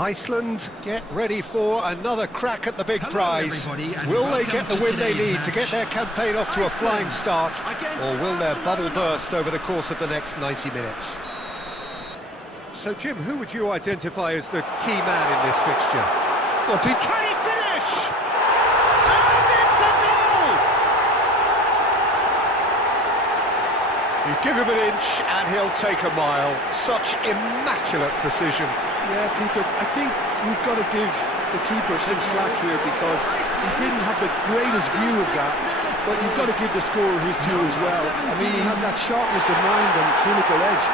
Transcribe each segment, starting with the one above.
Iceland get ready for another crack at the big prize. Will they get the win they need to get their campaign off to a flying start, or will their bubble burst over the course of the next 90 minutes? So, Jim, who would you identify as the key man in this fixture? Well, can he finish? And it's a goal! You give him an inch and he'll take a mile. Such immaculate precision. Yeah, Peter, I think we've got to give the keeper some slack here because he didn't have the greatest view of that, but you've got to give the scorer his due as well. I mean, he had that sharpness of mind and clinical edge.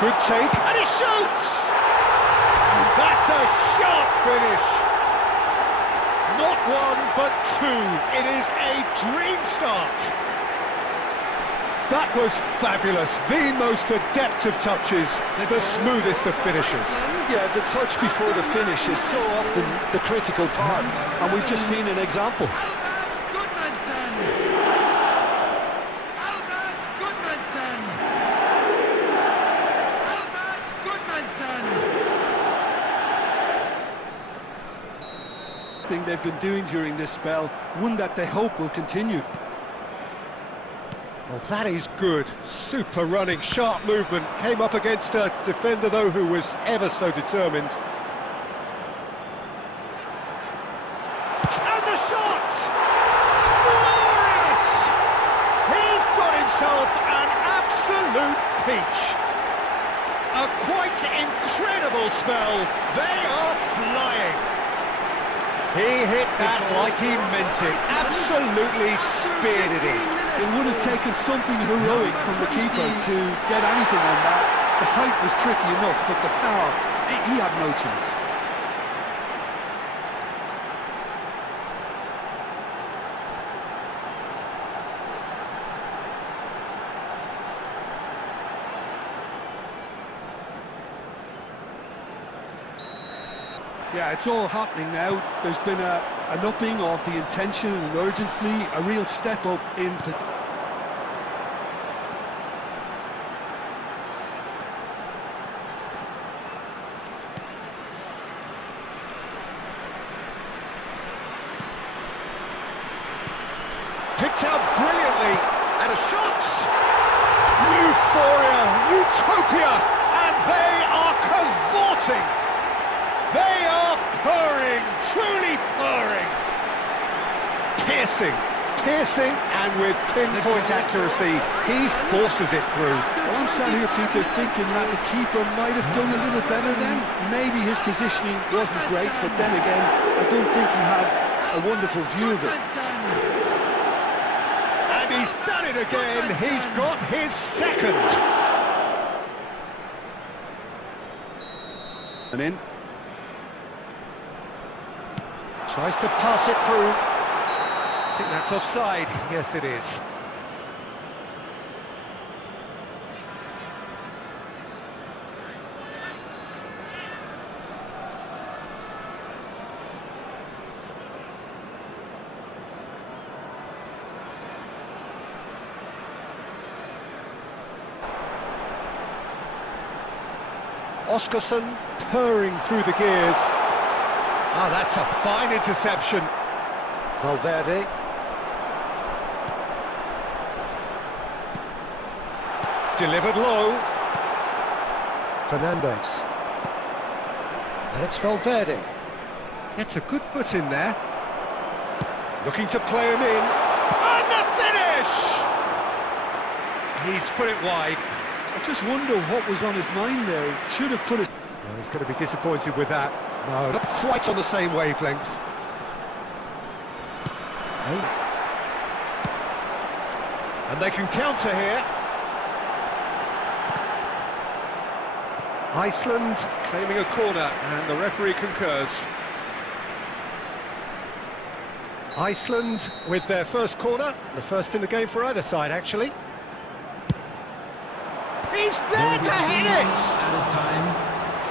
Good take, and he shoots! And that's a sharp finish! Not one, but two. It is a dream start. That was fabulous. The most adept of touches, the smoothest of finishers. Yeah, the touch before the finish is so often the critical part, and we've just seen an example. Thing they've been doing during this spell, one that they hope will continue. Well, that is good. Super running, sharp movement. Came up against a defender, though, who was ever so determined. And the shot! Glorious! He's got himself an absolute peach. A quite incredible spell. They are flying. He hit that like he meant it, absolutely speared it in. It would have taken something heroic from the keeper to get anything on that. The height was tricky enough, but the power, he had no chance. Yeah, it's all happening now. There's been an upping of the intention and urgency, a real step up in... Picked out brilliantly, and a shot! Euphoria, utopia, and they are cavorting! They are purring, truly purring. Piercing, and with pinpoint accuracy, he forces it through. Well, I'm sat here, Peter, thinking that the keeper might have done a little better then. Maybe his positioning wasn't great, but then again, I don't think he had a wonderful view of it. And he's done it again. He's got his second. And in. Tries to pass it through. I think that's offside. Yes, it is. Oscarson purring through the gears. Ah, that's a fine interception. Valverde. Delivered low. Fernandez. And it's Valverde. Gets a good foot in there. Looking to play him in. And the finish! He's put it wide. I just wonder what was on his mind there. Should have put it... Well, he's going to be disappointed with that. No, not quite on the same wavelength. And they can counter here. Iceland claiming a corner, and the referee concurs. Iceland with their first corner, the first in the game for either side, actually. He's there to hit it!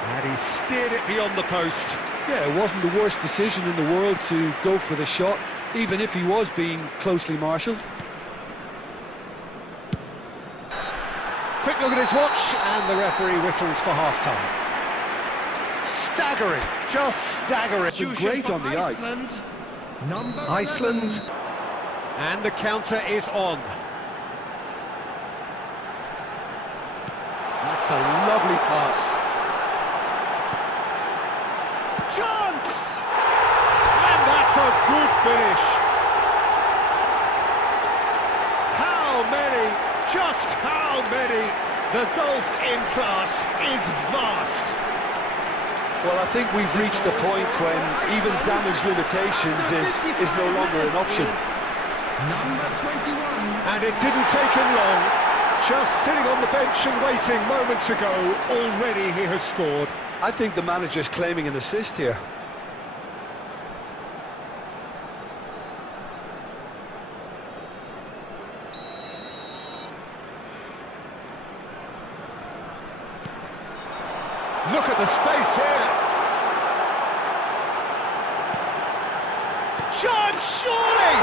And he steered it beyond the post. Yeah, it wasn't the worst decision in the world to go for the shot, even if he was being closely marshalled. Quick look at his watch, and the referee whistles for half-time. Staggering, just staggering. Been great on the eye. Iceland, and the counter is on. That's a lovely pass. Chance! And that's a good finish. How many, just how many? The golf in class is vast. Well, I think we've reached the point when even damage limitations is no longer an option. Number 21. And it didn't take him long. Just sitting on the bench and waiting moments ago, already he has scored. I think the manager's claiming an assist here. Look at the space here. Chance, surely!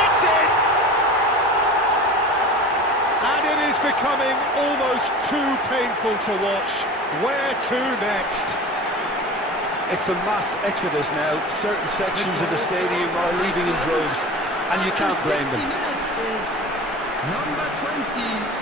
It's in! And it is becoming almost too painful to watch. Where to next? It's a mass exodus now. Certain sections of the stadium are leaving in droves, and you can't blame them. Number 20.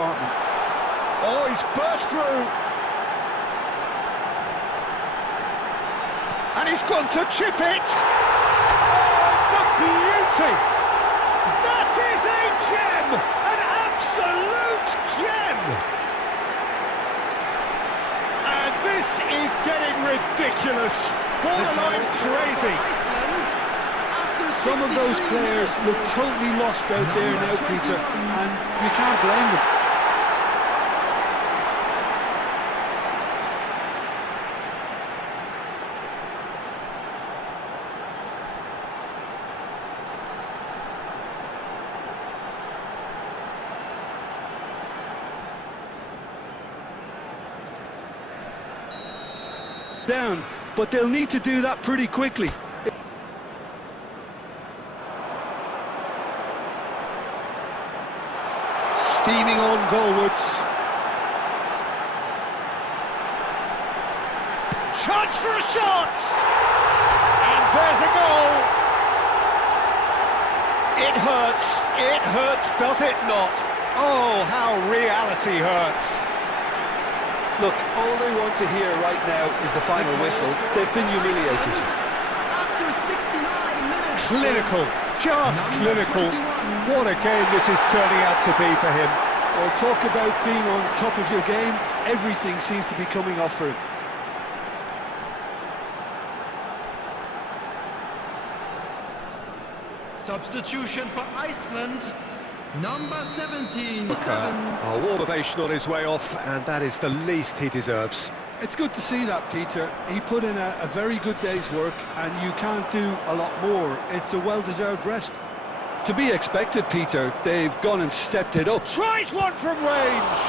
Oh, he's burst through. And he's gone to chip it. Oh, it's a beauty. That is a gem, an absolute gem. And this is getting ridiculous, borderline crazy. Some of those players look totally lost out there now, Peter, and you can't blame them. Down, but they'll need to do that pretty quickly. Steaming on goalwards. Chance for a shot! And there's a goal! It hurts, does it not? Oh, how reality hurts. Look, all they want to hear right now is the final whistle. They've been humiliated. After 69 minutes. Clinical, just clinical. What a game this is turning out to be for him. Well, talk about being on top of your game. Everything seems to be coming off for him. Substitution for Iceland. Number 17. A warm ovation on his way off, and that is the least he deserves. It's good to see that, Peter. He put in a very good day's work, and you can't do a lot more. It's a well-deserved rest. To be expected, Peter. They've gone and stepped it up. Tries one from range!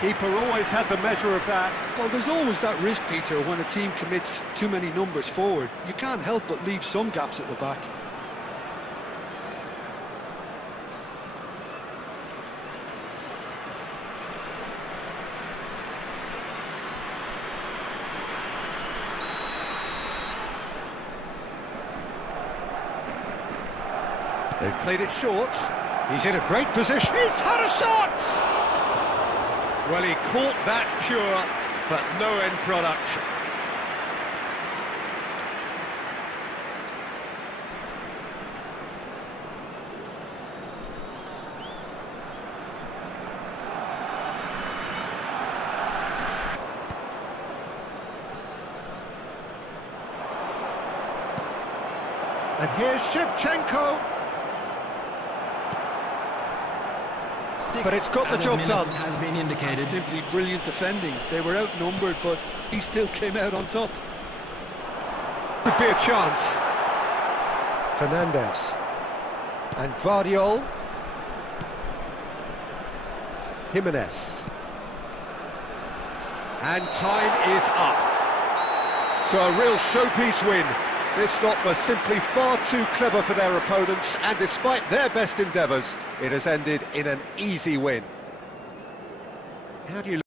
Keeper always had the measure of that. Well, there's always that risk, Peter, when a team commits too many numbers forward. You can't help but leave some gaps at the back. They've played it short. He's in a great position. He's had a shot! Well, he caught that pure, but no end product. And here's Shevchenko. But it's got the job done. Has been indicated. Simply brilliant defending. They were outnumbered, but he still came out on top. Could be a chance. Fernandez. And Guardiol. Jimenez. And time is up. So a real showpiece win. This lot was simply far too clever for their opponents, and despite their best endeavours, it has ended in an easy win. How do you